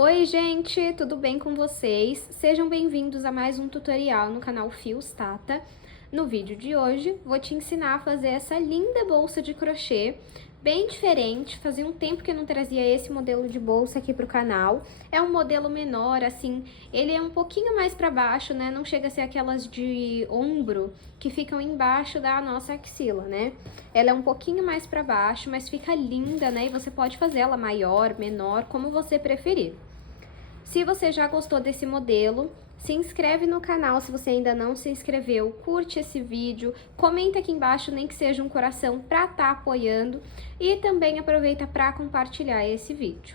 Oi gente, tudo bem com vocês? Sejam bem-vindos a mais um tutorial no canal Fios Tata. No vídeo de hoje, vou te ensinar a fazer essa linda bolsa de crochê, bem diferente. Fazia um tempo que eu não trazia esse modelo de bolsa aqui pro canal. É um modelo menor, assim, ele é um pouquinho mais para baixo, né? Não chega a ser aquelas de ombro que ficam embaixo da nossa axila, né? Ela é um pouquinho mais para baixo, mas fica linda, né? E você pode fazer ela maior, menor, como você preferir. Se você já gostou desse modelo, se inscreve no canal se você ainda não se inscreveu, curte esse vídeo, comenta aqui embaixo, nem que seja um coração para estar apoiando, e também aproveita para compartilhar esse vídeo.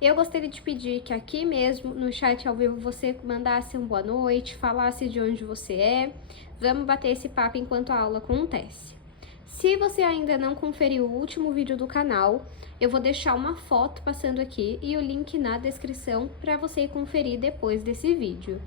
Eu gostaria de pedir que aqui mesmo, no chat ao vivo, você mandasse um boa noite, falasse de onde você é. Vamos bater esse papo enquanto a aula acontece. Se você ainda não conferiu o último vídeo do canal, eu vou deixar uma foto passando aqui e o link na descrição para você conferir depois desse vídeo.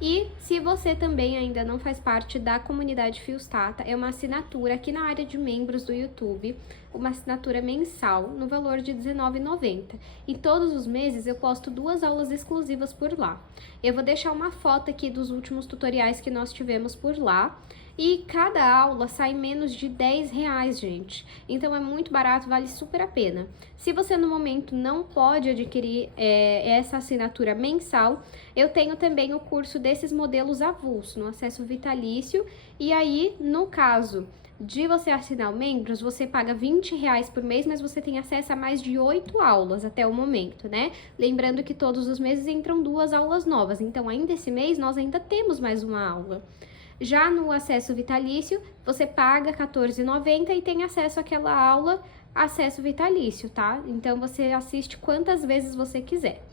E se você também ainda não faz parte da comunidade Fios Tata, é uma assinatura aqui na área de membros do YouTube, uma assinatura mensal no valor de R$19,90. E todos os meses eu posto 2 aulas exclusivas por lá. Eu vou deixar uma foto aqui dos últimos tutoriais que nós tivemos por lá. E cada aula sai menos de R$10, gente. Então é muito barato, vale super a pena. Se você no momento não pode adquirir essa assinatura mensal, eu tenho também o curso desses modelos avulsos, no acesso vitalício. E aí, no caso de você assinar o Membros, você paga R$20 por mês, mas você tem acesso a mais de 8 aulas até o momento, né? Lembrando que todos os meses entram 2 aulas novas, então ainda esse mês nós ainda temos mais uma aula. Já no acesso vitalício, você paga R$14,90 e tem acesso àquela aula, acesso vitalício, tá? Então, você assiste quantas vezes você quiser.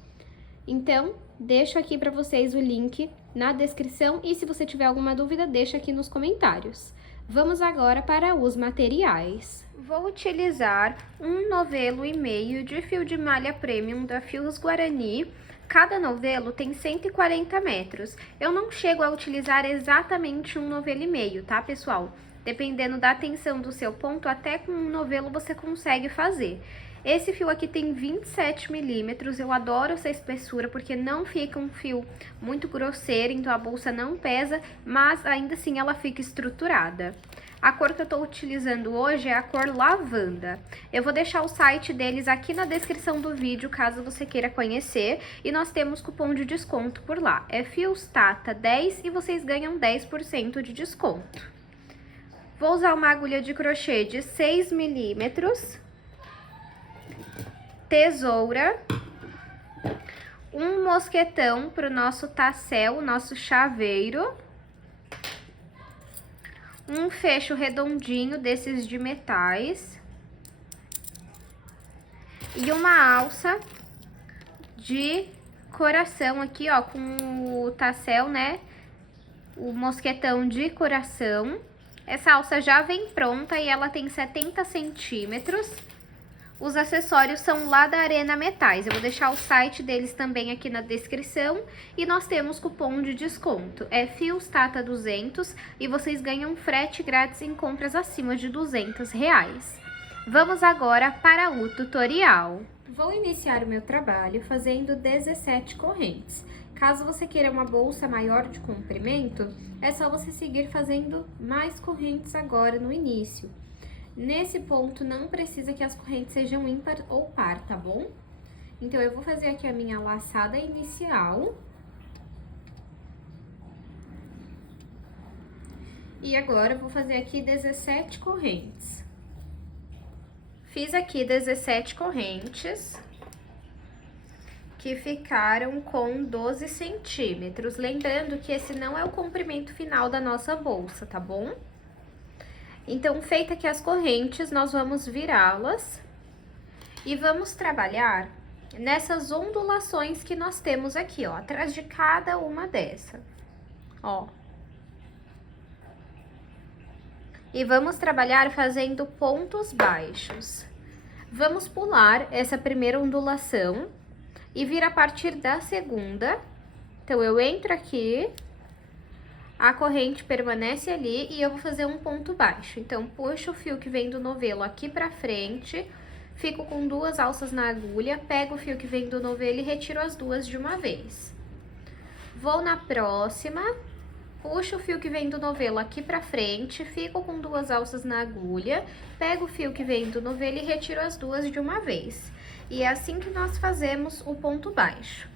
Então, deixo aqui para vocês o link na descrição e se você tiver alguma dúvida, deixa aqui nos comentários. Vamos agora para os materiais. Vou utilizar 1,5 novelo de fio de malha premium da Fios Guarani. Cada novelo tem 140 metros. Eu não chego a utilizar exatamente 1,5 novelo, tá, pessoal? Dependendo da tensão do seu ponto, até com um novelo você consegue fazer. Esse fio aqui tem 27 milímetros, eu adoro essa espessura porque não fica um fio muito grosseiro, então a bolsa não pesa, mas ainda assim ela fica estruturada. A cor que eu tô utilizando hoje é a cor lavanda. Eu vou deixar o site deles aqui na descrição do vídeo, caso você queira conhecer. E nós temos cupom de desconto por lá. É FIOSTATA10 e vocês ganham 10% de desconto. Vou usar uma agulha de crochê de 6 milímetros. Tesoura. Um mosquetão para o nosso tassel, o nosso chaveiro. Um fecho redondinho desses de metais. E uma alça de coração aqui, ó, com o tassel, né? O mosquetão de coração. Essa alça já vem pronta e ela tem 70 centímetros. Os acessórios são lá da Arena Metais. Eu vou deixar o site deles também aqui na descrição. E nós temos cupom de desconto. É FIOSTATA200 e vocês ganham frete grátis em compras acima de R$200. Vamos agora para o tutorial. Vou iniciar o meu trabalho fazendo 17 correntes. Caso você queira uma bolsa maior de comprimento, é só você seguir fazendo mais correntes agora no início. Nesse ponto, não precisa que as correntes sejam ímpar ou par, tá bom? Então, eu vou fazer aqui a minha laçada inicial. E agora, eu vou fazer aqui 17 correntes. Fiz aqui 17 correntes, que ficaram com 12 centímetros. Lembrando que esse não é o comprimento final da nossa bolsa, tá bom? Então, feita aqui as correntes, nós vamos virá-las e vamos trabalhar nessas ondulações que nós temos aqui, ó, atrás de cada uma dessa, ó. E vamos trabalhar fazendo pontos baixos. Vamos pular essa primeira ondulação e vir a partir da segunda. Então, eu entro aqui, a corrente permanece ali e eu vou fazer um ponto baixo. Então, puxo o fio que vem do novelo aqui pra frente, fico com 2 alças na agulha, pego o fio que vem do novelo e retiro as 2 de uma vez. Vou na próxima, puxo o fio que vem do novelo aqui pra frente, fico com 2 alças na agulha, pego o fio que vem do novelo e retiro as 2 de uma vez. E é assim que nós fazemos o ponto baixo.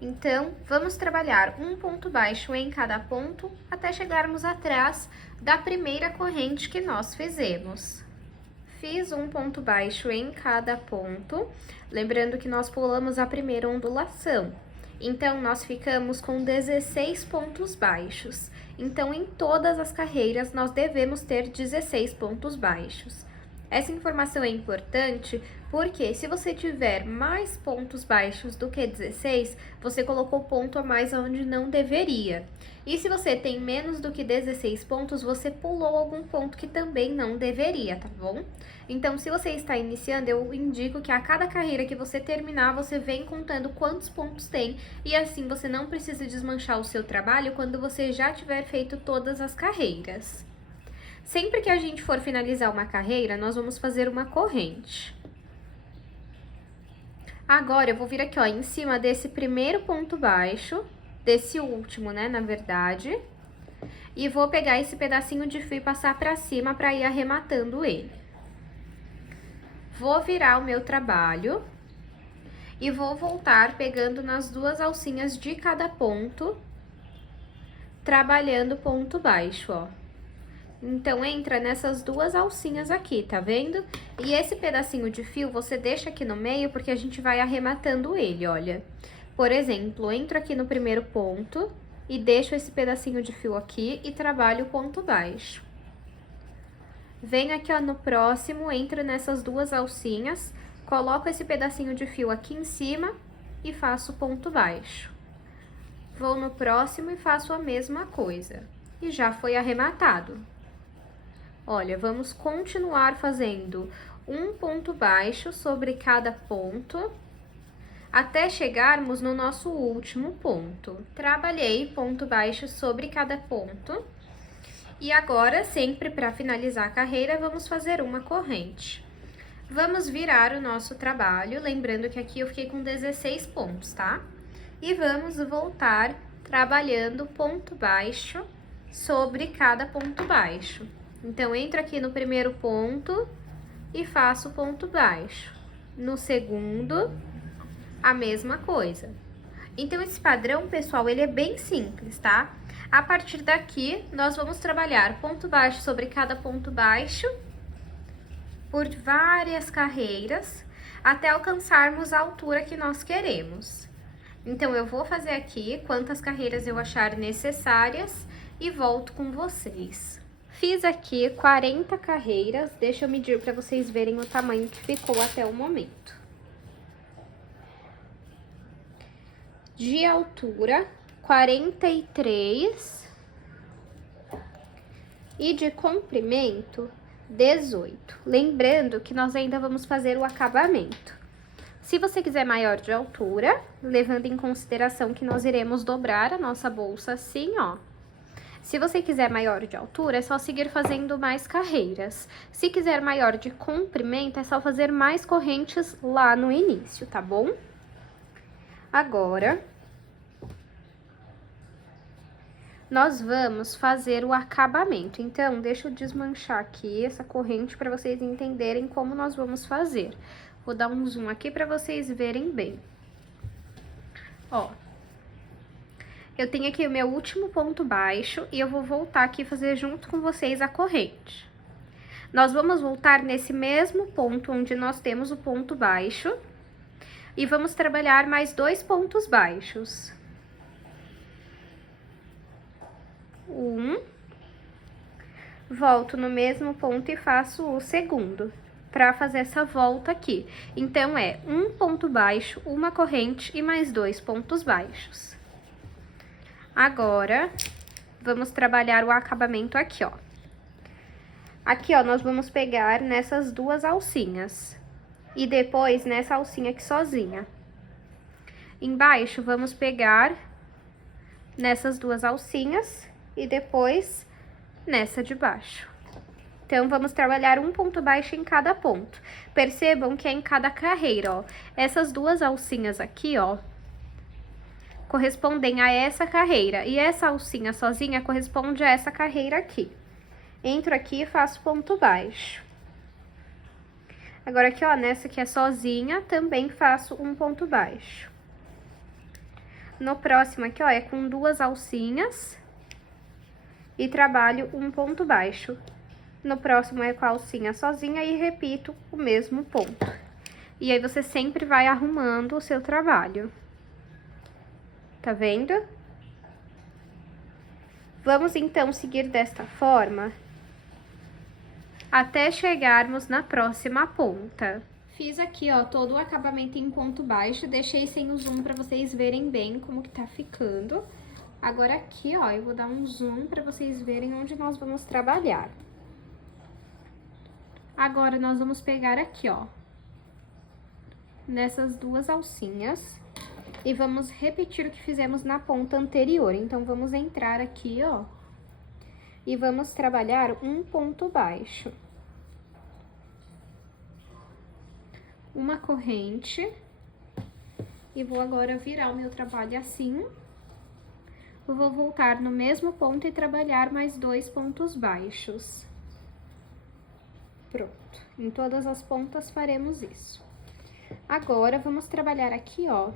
Então, vamos trabalhar um ponto baixo em cada ponto até chegarmos atrás da primeira corrente que nós fizemos. Fiz um ponto baixo em cada ponto, lembrando que nós pulamos a primeira ondulação. Então, nós ficamos com 16 pontos baixos. Então, em todas as carreiras, nós devemos ter 16 pontos baixos. Essa informação é importante porque se você tiver mais pontos baixos do que 16, você colocou ponto a mais onde não deveria. E se você tem menos do que 16 pontos, você pulou algum ponto que também não deveria, tá bom? Então, se você está iniciando, eu indico que a cada carreira que você terminar, você vem contando quantos pontos tem, e assim você não precisa desmanchar o seu trabalho quando você já tiver feito todas as carreiras. Sempre que a gente for finalizar uma carreira, nós vamos fazer uma corrente. Agora, eu vou vir aqui, ó, em cima desse primeiro ponto baixo, desse último, né, na verdade, e vou pegar esse pedacinho de fio e passar pra cima pra ir arrematando ele. Vou virar o meu trabalho e vou voltar pegando nas 2 alcinhas de cada ponto, trabalhando ponto baixo, ó. Então, entra nessas 2 alcinhas aqui, tá vendo? E esse pedacinho de fio você deixa aqui no meio porque a gente vai arrematando ele, olha. Por exemplo, entro aqui no primeiro ponto e deixo esse pedacinho de fio aqui e trabalho o ponto baixo. Venho aqui, ó, no próximo, entro nessas 2 alcinhas, coloco esse pedacinho de fio aqui em cima e faço ponto baixo. Vou no próximo e faço a mesma coisa. E já foi arrematado. Olha, vamos continuar fazendo um ponto baixo sobre cada ponto, até chegarmos no nosso último ponto. Trabalhei ponto baixo sobre cada ponto, e agora, sempre para finalizar a carreira, vamos fazer uma corrente. Vamos virar o nosso trabalho, lembrando que aqui eu fiquei com 16 pontos, tá? E vamos voltar trabalhando ponto baixo sobre cada ponto baixo. Então, entro aqui no primeiro ponto e faço ponto baixo. No segundo, a mesma coisa. Então, esse padrão, pessoal, ele é bem simples, tá? A partir daqui, nós vamos trabalhar ponto baixo sobre cada ponto baixo por várias carreiras, até alcançarmos a altura que nós queremos. Então, eu vou fazer aqui quantas carreiras eu achar necessárias e volto com vocês. Fiz aqui 40 carreiras, deixa eu medir para vocês verem o tamanho que ficou até o momento. De altura, 43. E de comprimento, 18. Lembrando que nós ainda vamos fazer o acabamento. Se você quiser maior de altura, levando em consideração que nós iremos dobrar a nossa bolsa assim, ó. Se você quiser maior de altura, é só seguir fazendo mais carreiras. Se quiser maior de comprimento, é só fazer mais correntes lá no início, tá bom? Agora, nós vamos fazer o acabamento. Então, deixa eu desmanchar aqui essa corrente para vocês entenderem como nós vamos fazer. Vou dar um zoom aqui para vocês verem bem. Ó. Eu tenho aqui o meu último ponto baixo e eu vou voltar aqui e fazer junto com vocês a corrente. Nós vamos voltar nesse mesmo ponto onde nós temos o ponto baixo e vamos trabalhar mais 2 pontos baixos. Volto no mesmo ponto e faço o segundo, para fazer essa volta aqui. Então, é um ponto baixo, uma corrente e mais 2 pontos baixos. Agora, vamos trabalhar o acabamento aqui, ó. Aqui, ó, nós vamos pegar nessas 2 alcinhas. E depois, nessa alcinha aqui sozinha. Embaixo, vamos pegar nessas 2 alcinhas e depois nessa de baixo. Então, vamos trabalhar um ponto baixo em cada ponto. Percebam que é em cada carreira, ó. Essas duas alcinhas aqui, ó, correspondem a essa carreira. E essa alcinha sozinha corresponde a essa carreira aqui. Entro aqui e faço ponto baixo. Agora aqui, ó, nessa que é sozinha, também faço um ponto baixo. No próximo aqui, ó, é com duas alcinhas e trabalho um ponto baixo. No próximo é com a alcinha sozinha e repito o mesmo ponto. E aí, você sempre vai arrumando o seu trabalho. Tá vendo? Vamos, então, seguir desta forma até chegarmos na próxima ponta. Fiz aqui, ó, todo o acabamento em ponto baixo, deixei sem o zoom pra vocês verem bem como que tá ficando. Agora aqui, ó, eu vou dar um zoom pra vocês verem onde nós vamos trabalhar. Agora, nós vamos pegar aqui, ó, nessas duas alcinhas e vamos repetir o que fizemos na ponta anterior. Então, vamos entrar aqui, ó, e vamos trabalhar um ponto baixo. Uma corrente. E vou agora virar o meu trabalho assim. Eu vou voltar no mesmo ponto e trabalhar mais 2 pontos baixos. Pronto. Em todas as pontas faremos isso. Agora, vamos trabalhar aqui, ó,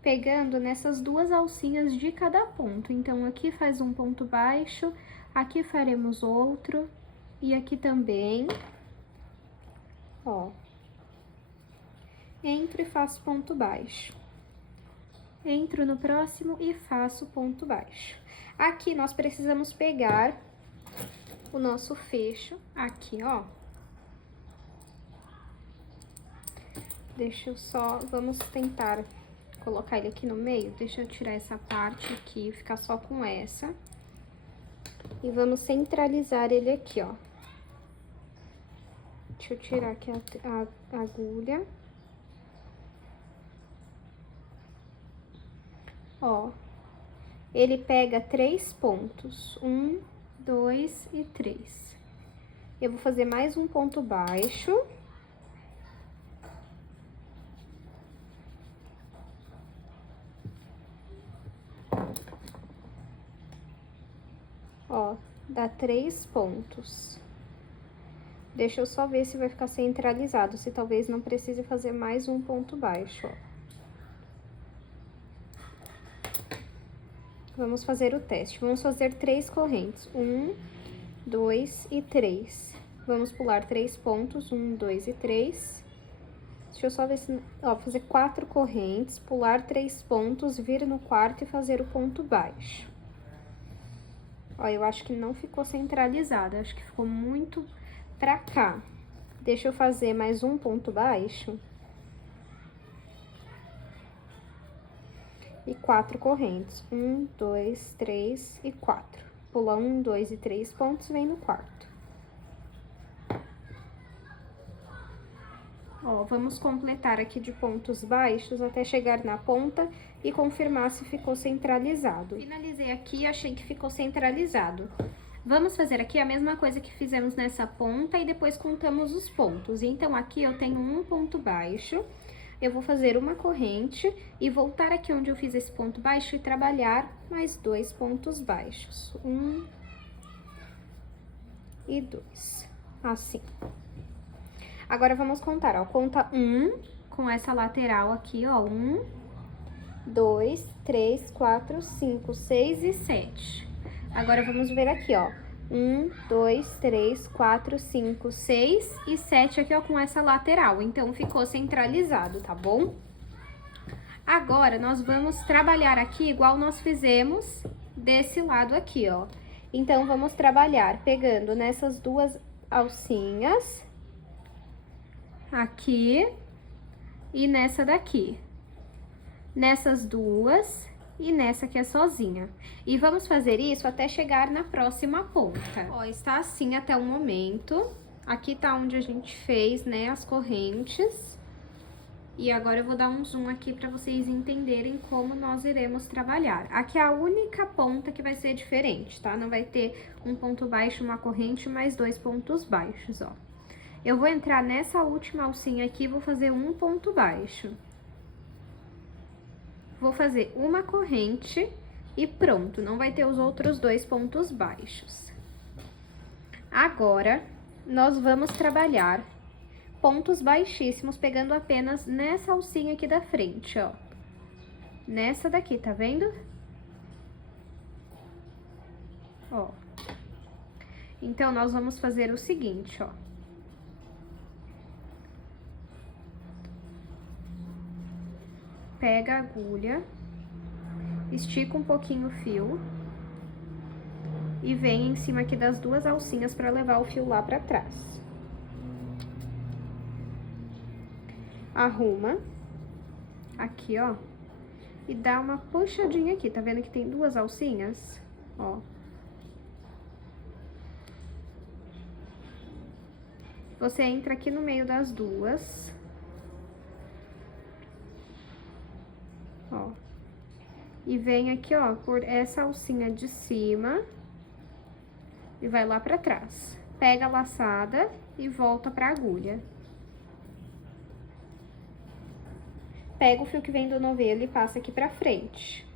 pegando nessas duas alcinhas de cada ponto. Então, aqui faz um ponto baixo, aqui faremos outro, e aqui também, ó. Entro e faço ponto baixo. Entro no próximo e faço ponto baixo. Aqui, nós precisamos pegar o nosso fecho, aqui, ó. Deixa eu só, vamos tentar colocar ele aqui no meio. Deixa eu tirar essa parte aqui, ficar só com essa. E vamos centralizar ele aqui, ó. Deixa eu tirar aqui a agulha. Ó, ele pega 3 pontos, 1, 2 e 3. Eu vou fazer mais um ponto baixo. Ó, dá 3 pontos. Deixa eu só ver se vai ficar centralizado, se talvez não precise fazer mais um ponto baixo, ó. Vamos fazer o teste. Vamos fazer 3 correntes. 1, 2 e 3. Vamos pular 3 pontos. 1, 2 e 3. Deixa eu só ver se... Ó, fazer 4 correntes, pular 3 pontos, vir no quarto e fazer o ponto baixo. Ó, eu acho que não ficou centralizado. Acho que ficou muito pra cá. Deixa eu fazer mais um ponto baixo. E 4 correntes. 1, 2, 3 e 4. Pula 1, 2 e 3 pontos, vem no quarto. Ó, vamos completar aqui de pontos baixos até chegar na ponta e confirmar se ficou centralizado. Finalizei aqui e achei que ficou centralizado. Vamos fazer aqui a mesma coisa que fizemos nessa ponta e depois contamos os pontos. Então, aqui eu tenho um ponto baixo. Eu vou fazer uma corrente e voltar aqui onde eu fiz esse ponto baixo e trabalhar mais 2 pontos baixos. 1 e 2. Assim. Agora, vamos contar, ó. Conta 1 com essa lateral aqui, ó. 1, 2, 3, 4, 5, 6 e 7. Agora, vamos ver aqui, ó. 1, 2, 3, 4, 5, 6 e 7 aqui, ó, com essa lateral. Então, ficou centralizado, tá bom? Agora, nós vamos trabalhar aqui igual nós fizemos desse lado aqui, ó. Então, vamos trabalhar pegando nessas duas alcinhas aqui e nessa daqui. Nessas duas e nessa que é sozinha. E vamos fazer isso até chegar na próxima ponta. Ó, está assim até o momento. Aqui tá onde a gente fez, né, as correntes. E agora eu vou dar um zoom aqui para vocês entenderem como nós iremos trabalhar. Aqui é a única ponta que vai ser diferente, tá? Não vai ter um ponto baixo, uma corrente, mais 2 pontos baixos, ó. Eu vou entrar nessa última alcinha aqui e vou fazer um ponto baixo. Vou fazer uma corrente e pronto, não vai ter os outros 2 pontos baixos. Agora, nós vamos trabalhar pontos baixíssimos, pegando apenas nessa alcinha aqui da frente, ó. Nessa daqui, tá vendo? Ó. Então, nós vamos fazer o seguinte, ó. Pega a agulha, estica um pouquinho o fio e vem em cima aqui das 2 alcinhas para levar o fio lá para trás. Arruma aqui, ó, e dá uma puxadinha aqui, tá vendo que tem 2 alcinhas? Ó. Você entra aqui no meio das 2. Ó. E vem aqui, ó, por essa alcinha de cima e vai lá pra trás. Pega a laçada e volta pra agulha. Pega o fio que vem do novelo e passa aqui pra frente.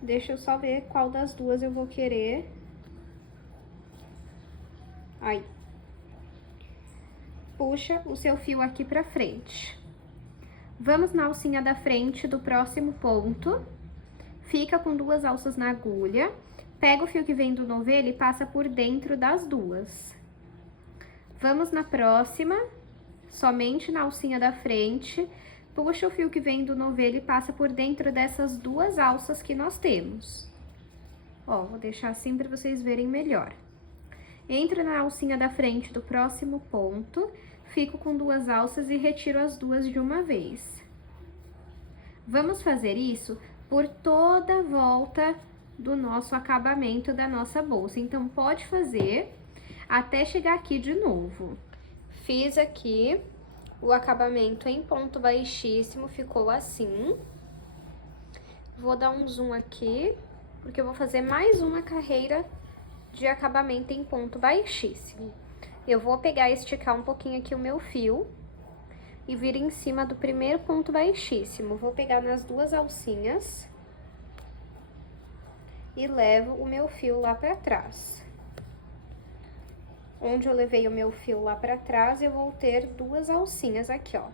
Deixa eu só ver qual das 2 eu vou querer. Aí. Puxa o seu fio aqui pra frente. Vamos na alcinha da frente do próximo ponto. Fica com 2 alças na agulha. Pega o fio que vem do novelo e passa por dentro das 2. Vamos na próxima, somente na alcinha da frente. Puxa o fio que vem do novelo e passa por dentro dessas 2 alças que nós temos. Ó, vou deixar assim para vocês verem melhor. Entro na alcinha da frente do próximo ponto, fico com 2 alças e retiro as 2 de uma vez. Vamos fazer isso por toda a volta do nosso acabamento da nossa bolsa. Então, pode fazer até chegar aqui de novo. Fiz aqui o acabamento em ponto baixíssimo, ficou assim. Vou dar um zoom aqui, porque eu vou fazer mais uma carreira de acabamento em ponto baixíssimo. Eu vou pegar e esticar um pouquinho aqui o meu fio e vir em cima do primeiro ponto baixíssimo. Vou pegar nas 2 alcinhas e levo o meu fio lá pra trás. Onde eu levei o meu fio lá pra trás, eu vou ter 2 alcinhas aqui, ó.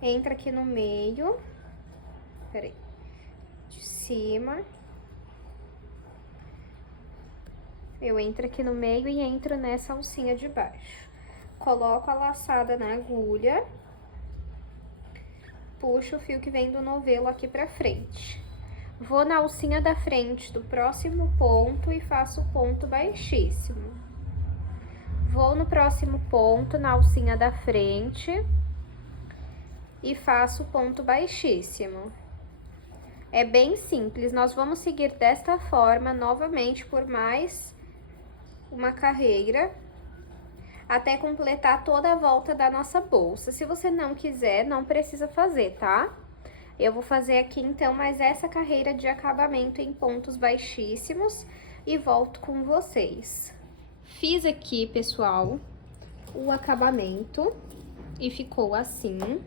Entra aqui no meio, peraí, de cima. Eu entro aqui no meio e entro nessa alcinha de baixo. Coloco a laçada na agulha, puxo o fio que vem do novelo aqui pra frente. Vou na alcinha da frente do próximo ponto e faço o ponto baixíssimo. Vou no próximo ponto, na alcinha da frente, e faço o ponto baixíssimo. É bem simples, nós vamos seguir desta forma novamente por mais uma carreira, até completar toda a volta da nossa bolsa. Se você não quiser, não precisa fazer, tá? Eu vou fazer aqui, então, mais essa carreira de acabamento em pontos baixíssimos e volto com vocês. Fiz aqui, pessoal, o acabamento e ficou assim.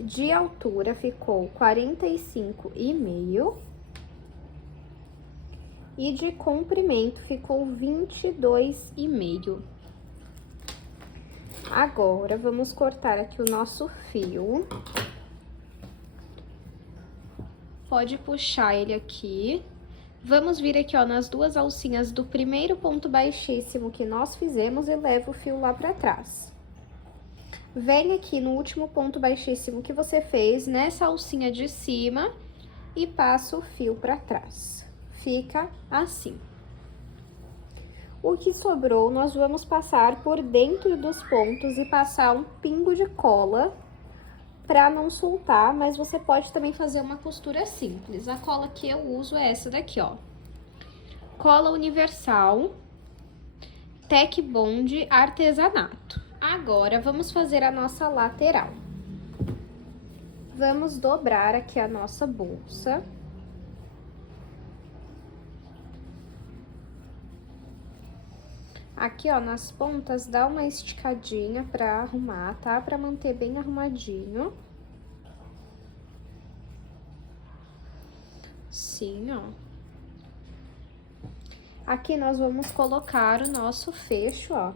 De altura ficou 45,5 e de comprimento ficou 22,5. Agora, vamos cortar aqui o nosso fio. Pode puxar ele aqui. Vamos vir aqui, ó, nas 2 alcinhas do primeiro ponto baixíssimo que nós fizemos e leva o fio lá pra trás. Vem aqui no último ponto baixíssimo que você fez, nessa alcinha de cima, e passa o fio pra trás. Fica assim. O que sobrou, nós vamos passar por dentro dos pontos e passar um pingo de cola pra não soltar, mas você pode também fazer uma costura simples. A cola que eu uso é essa daqui, ó. Cola universal, Tec Bond artesanato. Agora, vamos fazer a nossa lateral. Vamos dobrar aqui a nossa bolsa. Aqui, ó, nas pontas, dá uma esticadinha pra arrumar, tá? Pra manter bem arrumadinho. Assim, ó. Aqui nós vamos colocar o nosso fecho, ó.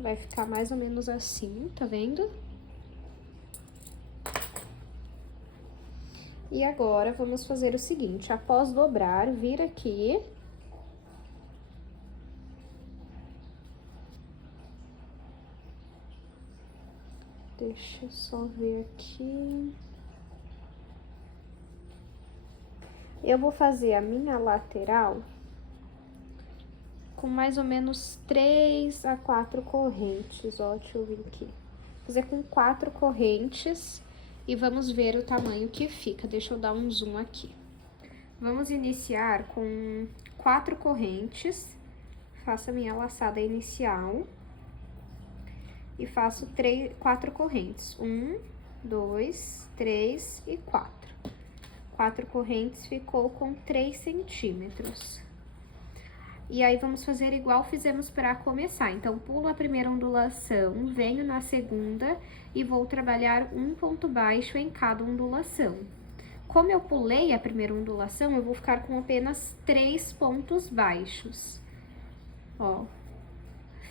Vai ficar mais ou menos assim, tá vendo? E agora, vamos fazer o seguinte, após dobrar, vir aqui. Deixa eu só ver aqui. Eu vou fazer a minha lateral com mais ou menos 3 a 4 correntes, ó, deixa eu ver aqui. Vou fazer com 4 correntes e vamos ver o tamanho que fica. Deixa eu dar um zoom aqui. Vamos iniciar com 4 correntes. Faço a minha laçada inicial. E faço 4 correntes. 1, 2, 3 e 4. 4 correntes ficou com 3 centímetros. E aí, vamos fazer igual fizemos para começar. Então, pulo a primeira ondulação, venho na segunda e vou trabalhar um ponto baixo em cada ondulação. Como eu pulei a primeira ondulação, eu vou ficar com apenas 3 pontos baixos. Ó,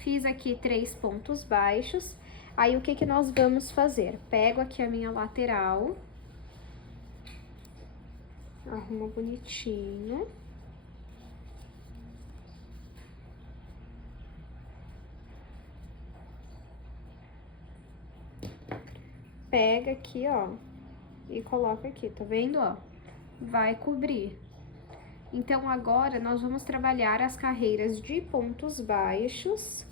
fiz aqui 3 pontos baixos. Aí, o que que nós vamos fazer? Pego aqui a minha lateral, arrumo bonitinho. Pega aqui, ó, e coloca aqui, tá vendo, ó? Vai cobrir. Então, agora, nós vamos trabalhar as carreiras de pontos baixos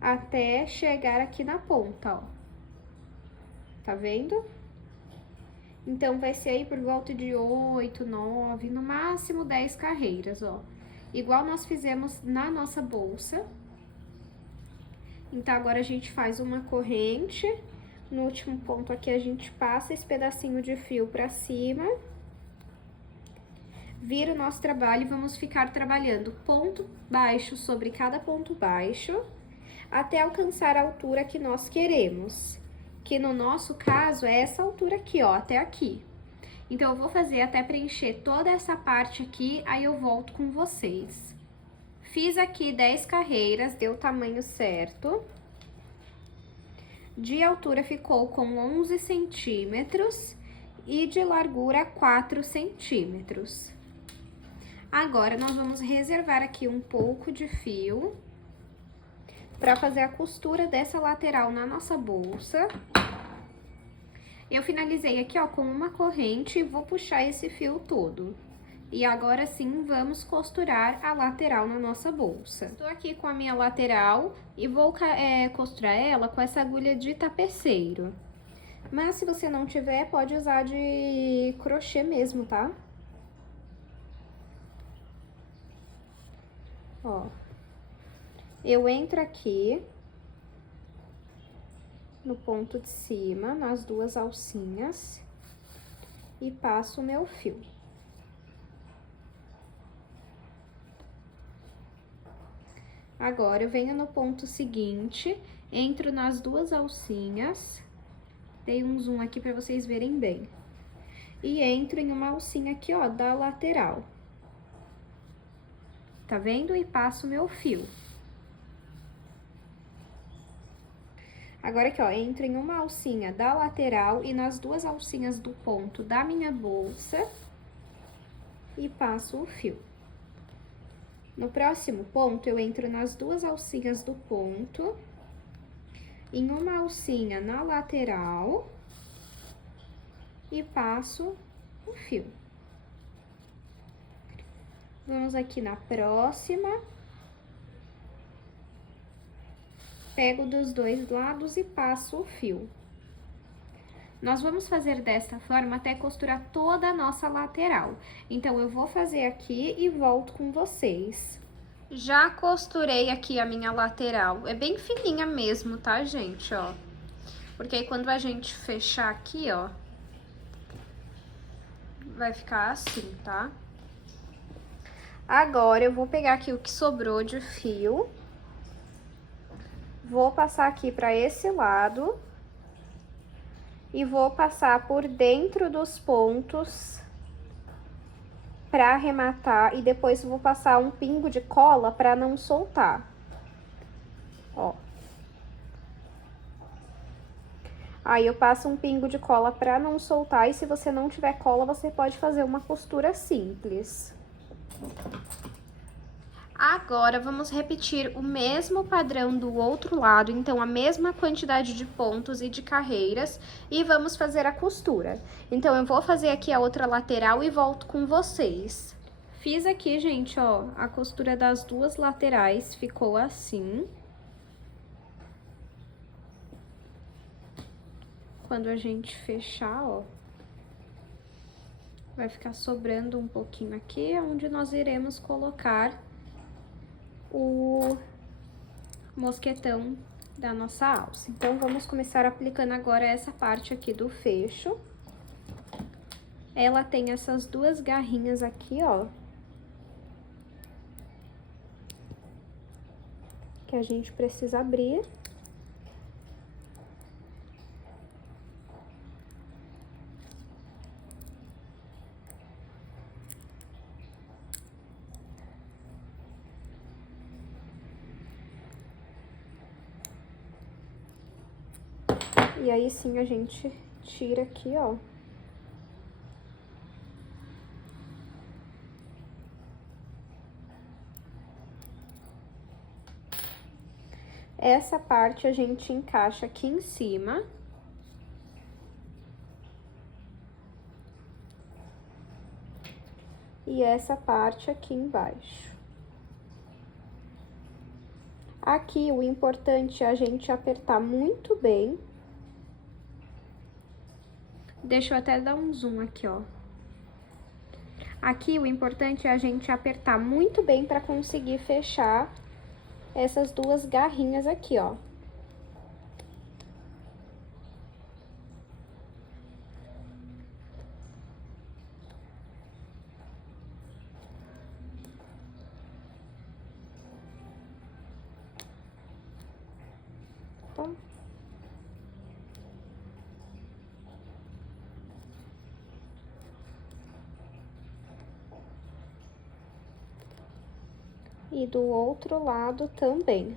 até chegar aqui na ponta, ó. Tá vendo? Então, vai ser aí por volta de 8, 9, no máximo 10 carreiras, ó. Igual nós fizemos na nossa bolsa. Então, agora a gente faz uma corrente. No último ponto aqui, a gente passa esse pedacinho de fio pra cima. Vira o nosso trabalho e vamos ficar trabalhando ponto baixo sobre cada ponto baixo, até alcançar a altura que nós queremos. Que no nosso caso é essa altura aqui, ó, até aqui. Então, eu vou fazer até preencher toda essa parte aqui, aí eu volto com vocês. Fiz aqui 10 carreiras, deu o tamanho certo. De altura ficou com 11 centímetros e de largura 4 centímetros. Agora, nós vamos reservar aqui um pouco de fio para fazer a costura dessa lateral na nossa bolsa. Eu finalizei aqui, ó, com uma corrente e vou puxar esse fio todo. E agora sim, vamos costurar a lateral na nossa bolsa. Estou aqui com a minha lateral e vou costurar ela com essa agulha de tapeceiro. Mas se você não tiver, pode usar de crochê mesmo, tá? Ó. Eu entro aqui no ponto de cima, nas 2 alcinhas, e passo o meu fio. Agora, eu venho no ponto seguinte, entro nas 2 alcinhas, dei um zoom aqui pra vocês verem bem. E entro em uma alcinha aqui, ó, da lateral. Tá vendo? E passo o meu fio. Agora aqui, ó, entro em uma alcinha da lateral e nas 2 alcinhas do ponto da minha bolsa e passo o fio. No próximo ponto, eu entro nas 2 alcinhas do ponto, em uma alcinha na lateral e passo o fio. Vamos aqui na próxima. Pego dos 2 lados e passo o fio. Nós vamos fazer desta forma até costurar toda a nossa lateral. Então, eu vou fazer aqui e volto com vocês. Já costurei aqui a minha lateral. É bem fininha mesmo, tá, gente, ó? Porque aí quando a gente fechar aqui, ó, vai ficar assim, tá? Agora eu vou pegar aqui o que sobrou de fio. Vou passar aqui pra esse lado. E vou passar por dentro dos pontos pra arrematar. E depois eu vou passar um pingo de cola pra não soltar. Ó. Aí eu passo um pingo de cola pra não soltar. E se você não tiver cola, você pode fazer uma costura simples. Agora, vamos repetir o mesmo padrão do outro lado, então a mesma quantidade de pontos e de carreiras, e vamos fazer a costura. Então, eu vou fazer aqui a outra lateral e volto com vocês. Fiz aqui, gente, ó, a costura das duas laterais, ficou assim. Quando a gente fechar, ó, vai ficar sobrando um pouquinho aqui, onde nós iremos colocar o mosquetão da nossa alça. Então, vamos começar aplicando agora essa parte aqui do fecho. Ela tem essas duas garrinhas aqui, ó. Que a gente precisa abrir. E aí sim a gente tira aqui, ó. Essa parte a gente encaixa aqui em cima. E essa parte aqui embaixo. Aqui o importante é a gente apertar muito bem. Deixa eu até dar um zoom aqui, ó. Aqui o importante é a gente apertar muito bem para conseguir fechar essas duas garrinhas aqui, ó. Tá? E do outro lado também.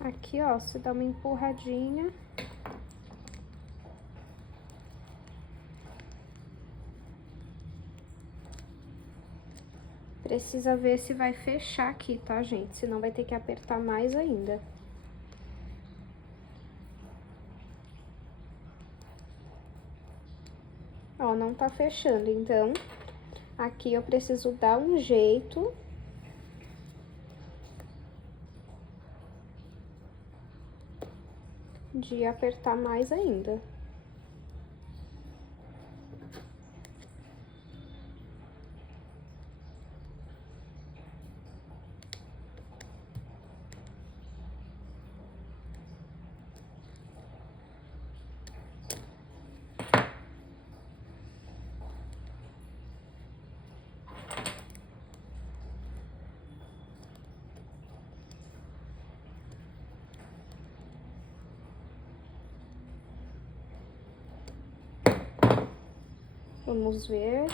Aqui, ó, você dá uma empurradinha. Precisa ver se vai fechar aqui, tá, gente? Senão vai ter que apertar mais ainda. Ó, não tá fechando, então, aqui eu preciso dar um jeito. De apertar mais ainda. Vamos ver.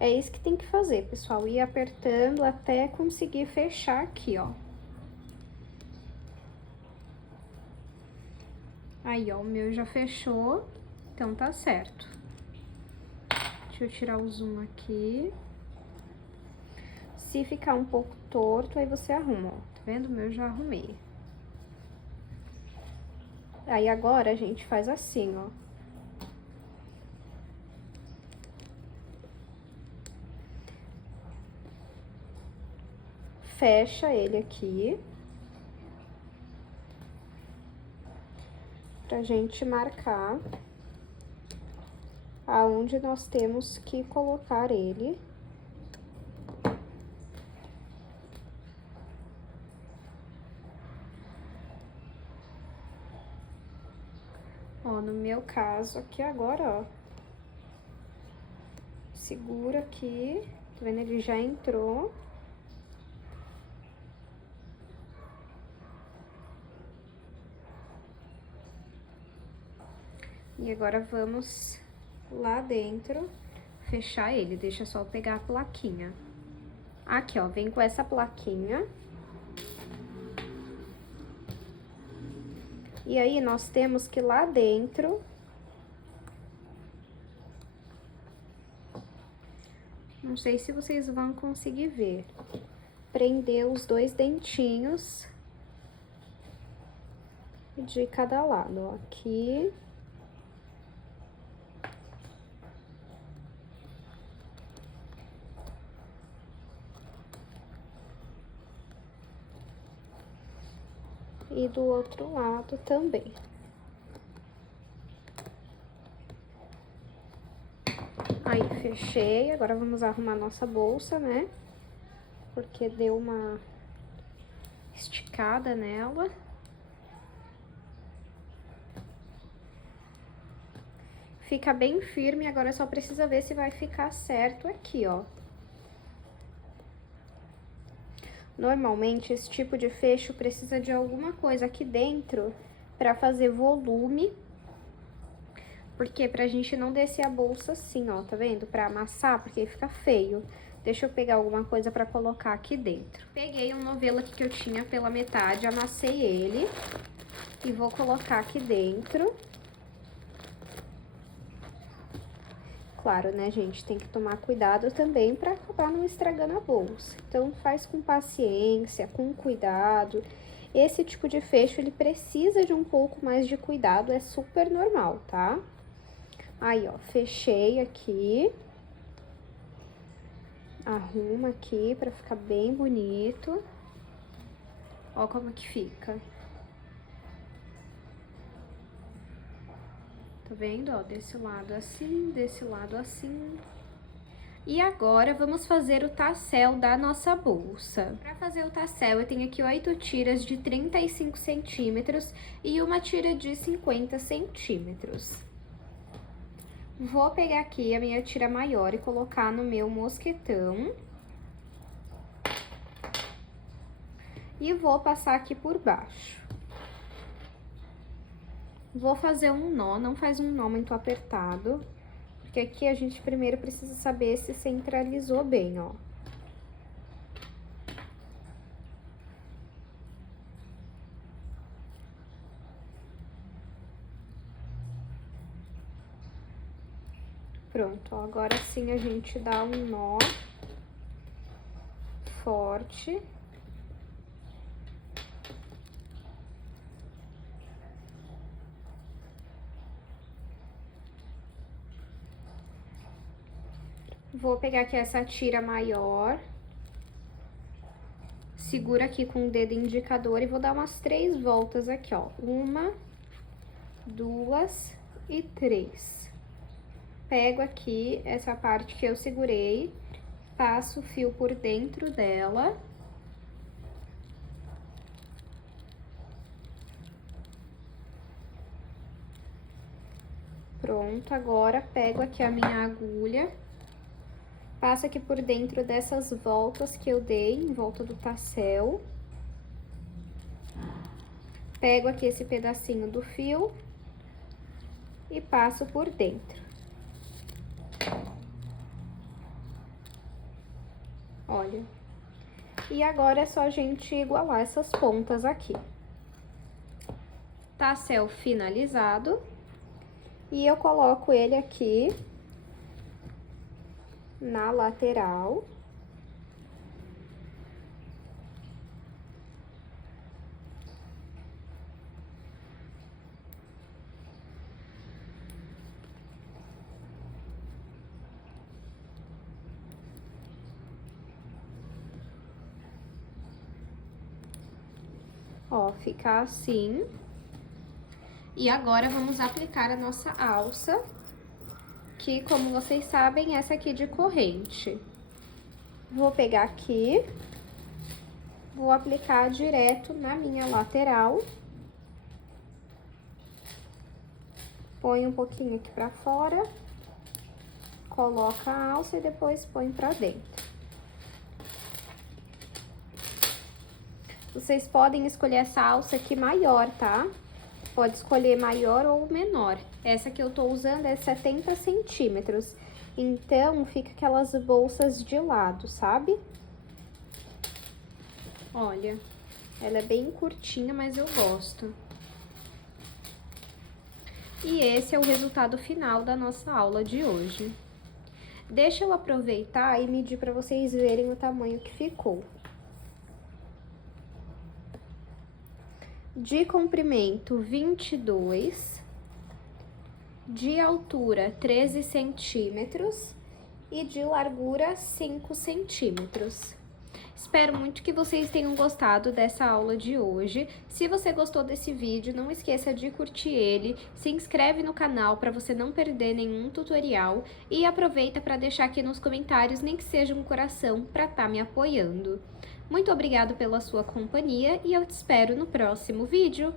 É isso que tem que fazer, pessoal. Ir apertando até conseguir fechar aqui, ó. Aí, ó, o meu já fechou, então tá certo. Deixa eu tirar o zoom aqui. Se ficar um pouco torto, aí você arruma, ó. Tá vendo? O meu já arrumei. Aí agora a gente faz assim, ó. fecha ele aqui. Pra gente marcar aonde nós temos que colocar ele. Ó, no meu caso aqui agora, ó, segura aqui, tá vendo? Ele já entrou. E agora vamos lá dentro fechar ele. Deixa só eu pegar a plaquinha. Aqui, ó, vem com essa plaquinha. E aí, nós temos que lá dentro... Não sei se vocês vão conseguir ver. Prender os dois dentinhos de cada lado, ó. Aqui. E do outro lado também. Aí, fechei. Agora, vamos arrumar nossa bolsa, né? Porque deu uma esticada nela. Fica bem firme, agora só precisa ver se vai ficar certo aqui, ó. Normalmente, esse tipo de fecho precisa de alguma coisa aqui dentro pra fazer volume. Porque pra gente não descer a bolsa assim, ó, tá vendo? Pra amassar, porque fica feio. Deixa eu pegar alguma coisa pra colocar aqui dentro. Peguei um novelo aqui que eu tinha pela metade, amassei ele. E vou colocar aqui dentro. Claro, né, gente? Tem que tomar cuidado também pra acabar não estragando a bolsa. Então, faz com paciência, com cuidado. Esse tipo de fecho, ele precisa de um pouco mais de cuidado, é super normal, tá? Aí, ó, fechei aqui. Arruma aqui pra ficar bem bonito. Ó como que fica. Tá vendo, ó? Desse lado assim, desse lado assim. E agora, vamos fazer o tassel da nossa bolsa. Para fazer o tassel, eu tenho aqui 8 tiras de 35 centímetros e uma tira de 50 centímetros. Vou pegar aqui a minha tira maior e colocar no meu mosquetão. E vou passar aqui por baixo. Vou fazer um nó, não faz um nó muito apertado, porque aqui a gente primeiro precisa saber se centralizou bem, ó. Pronto, ó, agora sim a gente dá um nó forte. Vou pegar aqui essa tira maior, segura aqui com o dedo indicador e vou dar umas 3 voltas aqui, ó. 1, 2 e 3. Pego aqui essa parte que eu segurei, passo o fio por dentro dela. Pronto, agora pego aqui a minha agulha, passo aqui por dentro dessas voltas que eu dei em volta do tassel. Pego aqui esse pedacinho do fio e passo por dentro. Olha. E agora é só a gente igualar essas pontas aqui. Tassel finalizado. E eu coloco ele aqui na lateral. Ó, fica assim. E agora vamos aplicar a nossa alça, que, como vocês sabem, essa aqui de corrente. Vou pegar aqui, vou aplicar direto na minha lateral. Põe um pouquinho aqui pra fora, coloca a alça e depois põe pra dentro. Vocês podem escolher essa alça aqui maior, tá? Pode escolher maior ou menor. Essa que eu tô usando é 70 centímetros. Então, fica aquelas bolsas de lado, sabe? Olha, ela é bem curtinha, mas eu gosto. E esse é o resultado final da nossa aula de hoje. Deixa eu aproveitar e medir para vocês verem o tamanho que ficou. De comprimento, 22, de altura, 13 centímetros e de largura, 5 centímetros. Espero muito que vocês tenham gostado dessa aula de hoje. Se você gostou desse vídeo, não esqueça de curtir ele, se inscreve no canal para você não perder nenhum tutorial e aproveita para deixar aqui nos comentários, nem que seja um coração, para estar me apoiando. Muito obrigada pela sua companhia e eu te espero no próximo vídeo.